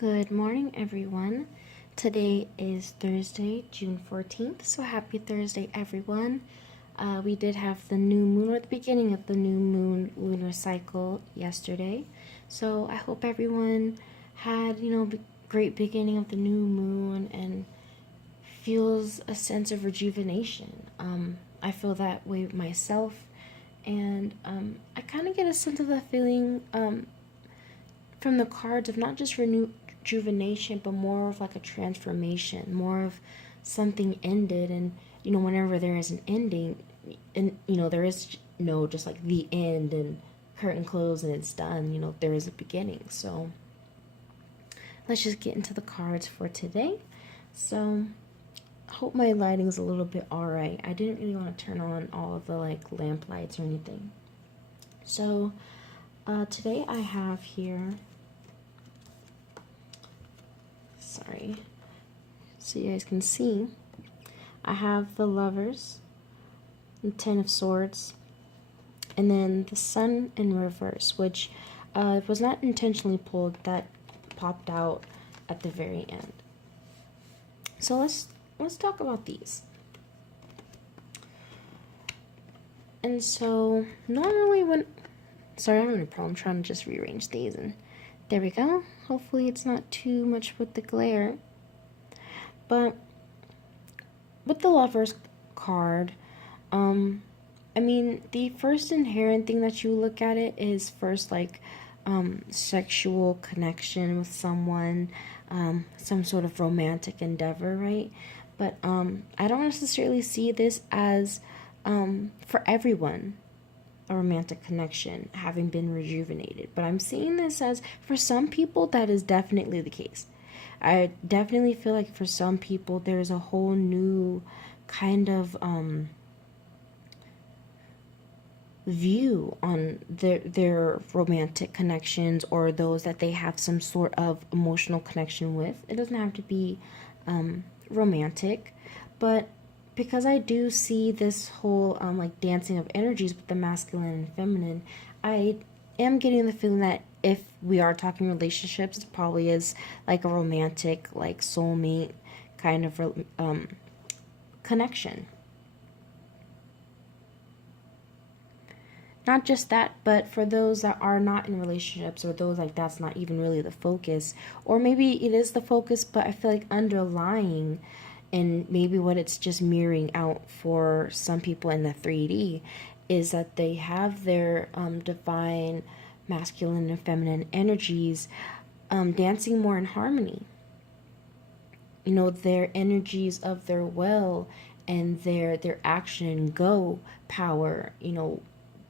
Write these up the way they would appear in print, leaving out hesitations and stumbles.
Good morning, everyone. Today is Thursday, June 14th, so happy Thursday, everyone. We did have the new moon, or the beginning of the new moon lunar cycle yesterday, so I hope everyone had, great beginning of the new moon and feels a sense of rejuvenation. I feel that way myself, and I kind of get a sense of the feeling from the cards of not just rejuvenation, but more of like a transformation, more of something ended. And, whenever there is an ending, and, there is no just like the end and curtain close and it's done, there is a beginning. So let's just get into the cards for today. So I hope my lighting's a little bit alright. I didn't really want to turn on all of the like lamp lights or anything. So today I have here, sorry, so you guys can see, I have the Lovers, the Ten of Swords, and then the Sun in reverse, which was not intentionally pulled, that popped out at the very end. So let's talk about these. And so normally when, sorry, I'm having a problem trying to just rearrange these, and there we go. Hopefully it's not too much with the glare. But with the Lovers card, I mean, the first inherent thing that you look at it is first like sexual connection with someone, some sort of romantic endeavor, right? But I don't necessarily see this as for everyone a romantic connection having been rejuvenated, but I'm seeing this as for some people that is definitely the case. I definitely feel like for some people there's a whole new kind of view on their romantic connections, or those that they have some sort of emotional connection with. It doesn't have to be romantic, but because I do see this whole like dancing of energies with the masculine and feminine, I am getting the feeling that if we are talking relationships, it probably is like a romantic, like soulmate kind of connection. Not just that, but for those that are not in relationships, or those like that's not even really the focus, or maybe it is the focus, but I feel like underlying, and maybe what it's just mirroring out for some people in the 3D, is that they have their divine masculine and feminine energies dancing more in harmony. Their energies of their will and their action and go power,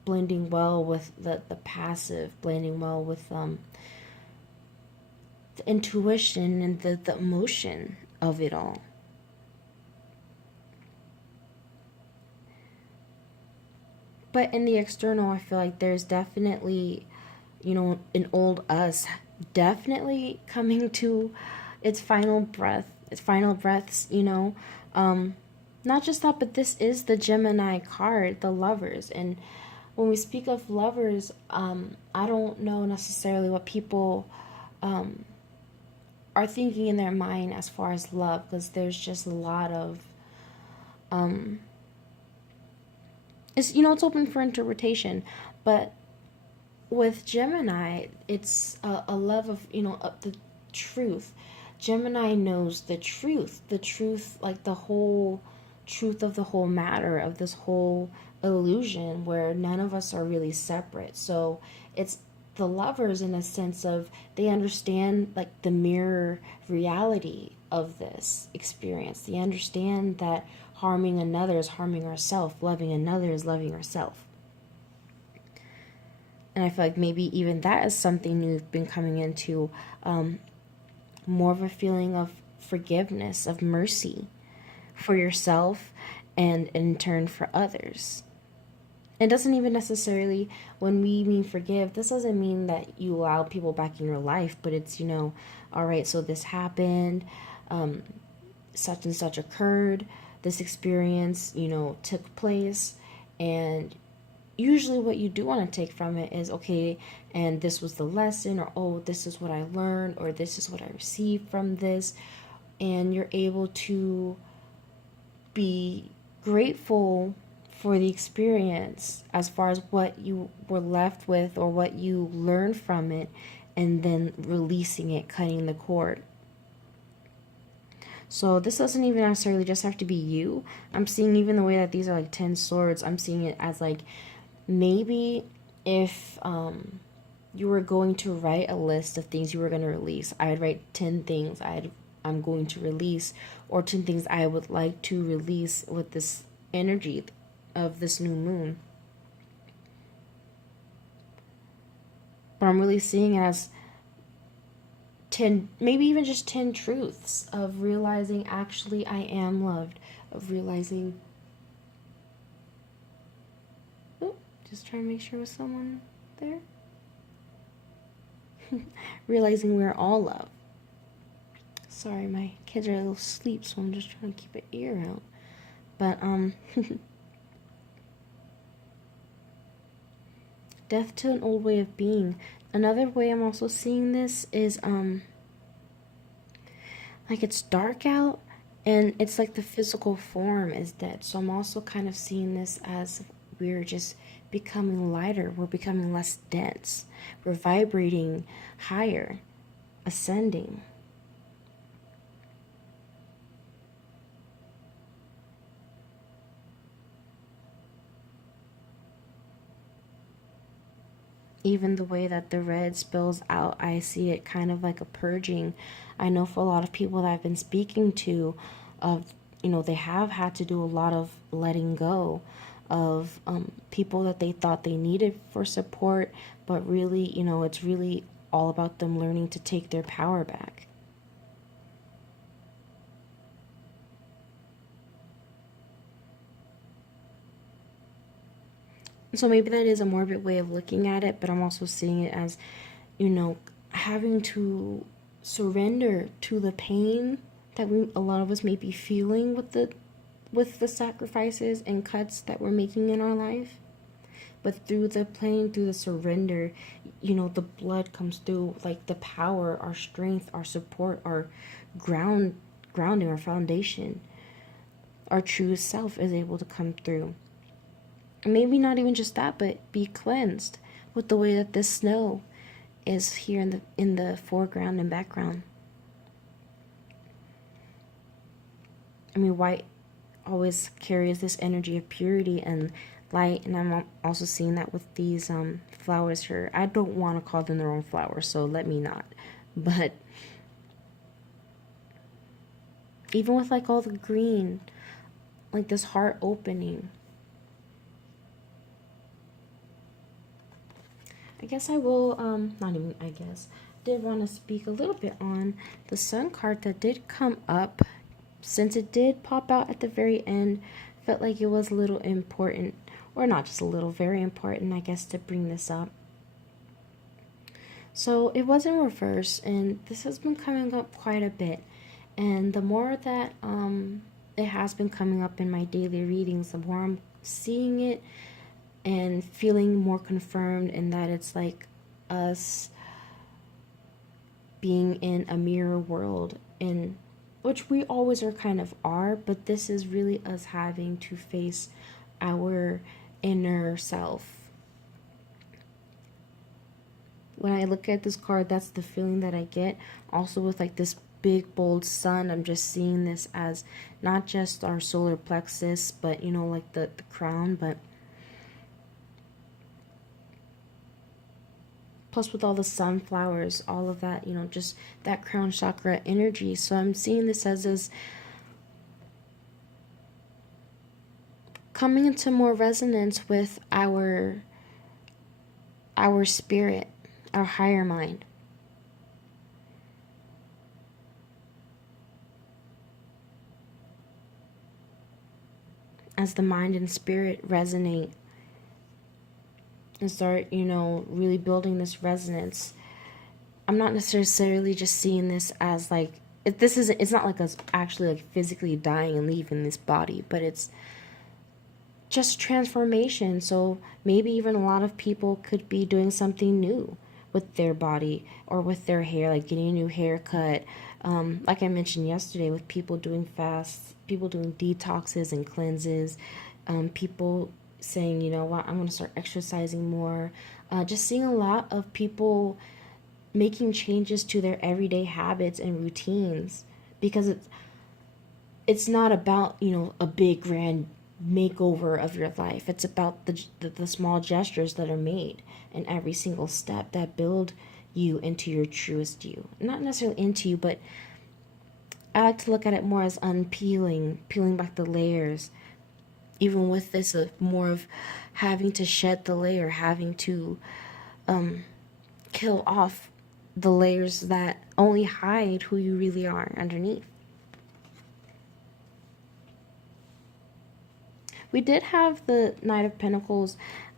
blending well with the passive, blending well with the intuition and the emotion of it all. But in the external, I feel like there's definitely, an old us definitely coming to its final breaths, Not just that, but this is the Gemini card, the Lovers. And when we speak of lovers, I don't know necessarily what people are thinking in their mind as far as love, because there's just a lot of it's open for interpretation. But with Gemini, it's a love of of the truth. Gemini knows the truth, like the whole truth of the whole matter, of this whole illusion where none of us are really separate. So it's the Lovers in a sense of they understand like the mirror reality of this experience. They understand that harming another is harming ourselves, loving another is loving ourselves. And I feel like maybe even that is something you've been coming into, more of a feeling of forgiveness, of mercy for yourself and in turn for others. It doesn't even necessarily, when we mean forgive, this doesn't mean that you allow people back in your life, but it's, all right, so this happened, such and such occurred, this experience, took place, and, usually what you do want to take from it is, okay, and this was the lesson, or oh, this is what I learned, or this is what I received from this. And you're able to be grateful for the experience as far as what you were left with or what you learned from it, and then releasing it, cutting the cord. So this doesn't even necessarily just have to be you. I'm seeing even the way that these are like 10 swords, I'm seeing it as like, maybe if you were going to write a list of things you were going to release, I'd write 10 things I'm going to release, or 10 things I would like to release with this energy of this new moon. But I'm really seeing it as 10, maybe even just 10 truths of realizing actually I am loved, of realizing, just trying to make sure with someone there, realizing we're all loved. Sorry, my kids are a little asleep, so I'm just trying to keep an ear out. But death to an old way of being. Another way I'm also seeing this is like it's dark out, and it's like the physical form is dead. So I'm also kind of seeing this as we're just becoming lighter, we're becoming less dense, we're vibrating higher, ascending. Even the way that the red spills out, I see it kind of like a purging. I know for a lot of people that I've been speaking to, of, they have had to do a lot of letting go of people that they thought they needed for support, but really, it's really all about them learning to take their power back. So maybe that is a morbid way of looking at it, but I'm also seeing it as, having to surrender to the pain that a lot of us may be feeling with the sacrifices and cuts that we're making in our life. But through the pain, through the surrender, the blood comes through, like the power, our strength, our support, our grounding, our foundation, our true self is able to come through. Maybe not even just that, but be cleansed with the way that this snow is here in the foreground and background. I mean, white always carries this energy of purity and light, and I'm also seeing that with these flowers here. I don't want to call them their own flowers, so let me not. But even with like all the green, like this heart opening, I guess I will, not even I guess, did want to speak a little bit on the Sun card that did come up. Since it did pop out at the very end, felt like it was a little important, or not just a little, very important, I guess, to bring this up. So it was in reverse, and this has been coming up quite a bit. And the more that it has been coming up in my daily readings, the more I'm seeing it and feeling more confirmed in that it's like us being in a mirror world, in which we always are, but this is really us having to face our inner self. When I look at this card, that's the feeling that I get. Also with like this big bold sun, I'm just seeing this as not just our solar plexus, but like the crown, but plus with all the sunflowers, all of that, just that crown chakra energy. So I'm seeing this as coming into more resonance with our spirit, our higher mind. As the mind and spirit resonate and start, really building this resonance, I'm not necessarily just seeing this as like, it's not like us actually like physically dying and leaving this body, but it's just transformation. So maybe even a lot of people could be doing something new with their body or with their hair, like getting a new haircut. Like I mentioned yesterday, with people doing fasts, people doing detoxes and cleanses, people saying, you know what, I'm going to start exercising more. Just seeing a lot of people making changes to their everyday habits and routines, because it's not about, you know, a big grand makeover of your life. It's about the small gestures that are made in every single step that build you into your truest you. Not necessarily into you, but I like to look at it more as unpeeling, peeling back the layers. Even with this, more of having to shed the layer, having to kill off the layers that only hide who you really are underneath. We did have the Knight of Pentacles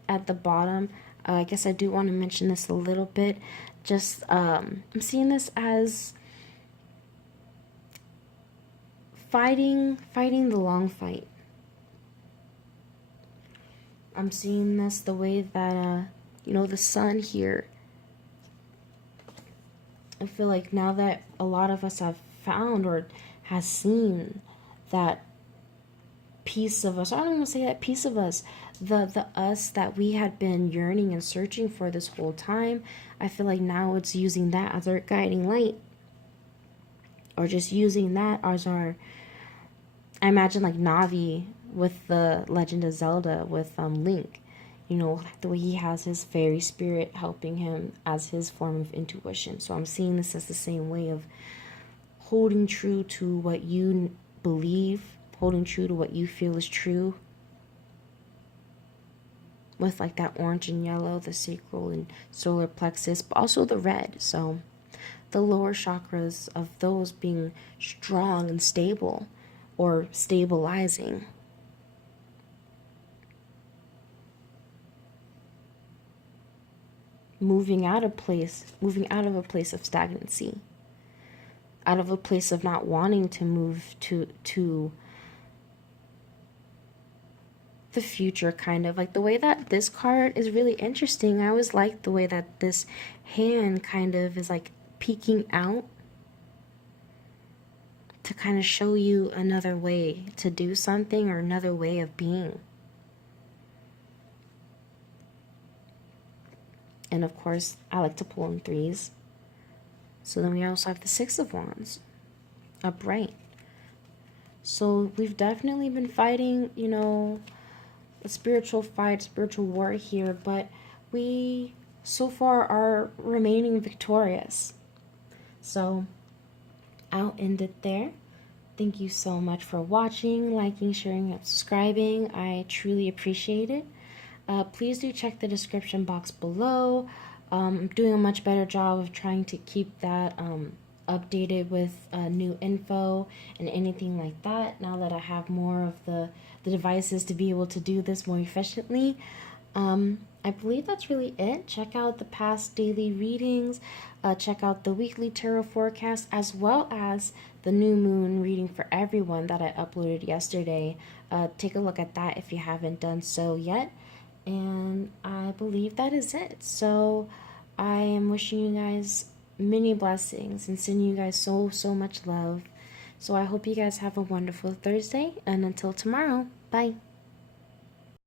at the bottom. I guess I do want to mention this a little bit. Just, I'm seeing this as fighting the long fight. I'm seeing this the way that, you know, the sun here. I feel like now that a lot of us have found or has seen that piece of us, I don't even say that piece of us, the us that we had been yearning and searching for this whole time, I feel like now it's using that as our guiding light, or just using that as our, I imagine like Navi with the Legend of Zelda with Link, you know, the way he has his fairy spirit helping him as his form of intuition. So I'm seeing this as the same way of holding true to what you believe, holding true to what you feel is true, with like that orange and yellow, the sacral and solar plexus, but also the red. So the lower chakras of those being strong and stable or stabilizing. Moving out of a place of stagnancy, out of a place of not wanting to move to the future, kind of like the way that this card is really interesting. I always like the way that this hand kind of is like peeking out to kind of show you another way to do something or another way of being. And of course, I like to pull in threes. So then we also have the Six of Wands, upright. So we've definitely been fighting, you know, a spiritual fight, spiritual war here, but we so far are remaining victorious. So I'll end it there. Thank you so much for watching, liking, sharing, and subscribing. I truly appreciate it. Please do check the description box below. I'm doing a much better job of trying to keep that updated with new info and anything like that, now that I have more of the devices to be able to do this more efficiently. I believe that's really it. Check out the past daily readings, check out the weekly tarot forecast, as well as the new moon reading for everyone that I uploaded yesterday. Take a look at that if you haven't done so yet. And I believe that is it. So I am wishing you guys many blessings and sending you guys so much love. So I hope you guys have a wonderful Thursday, and until tomorrow, bye.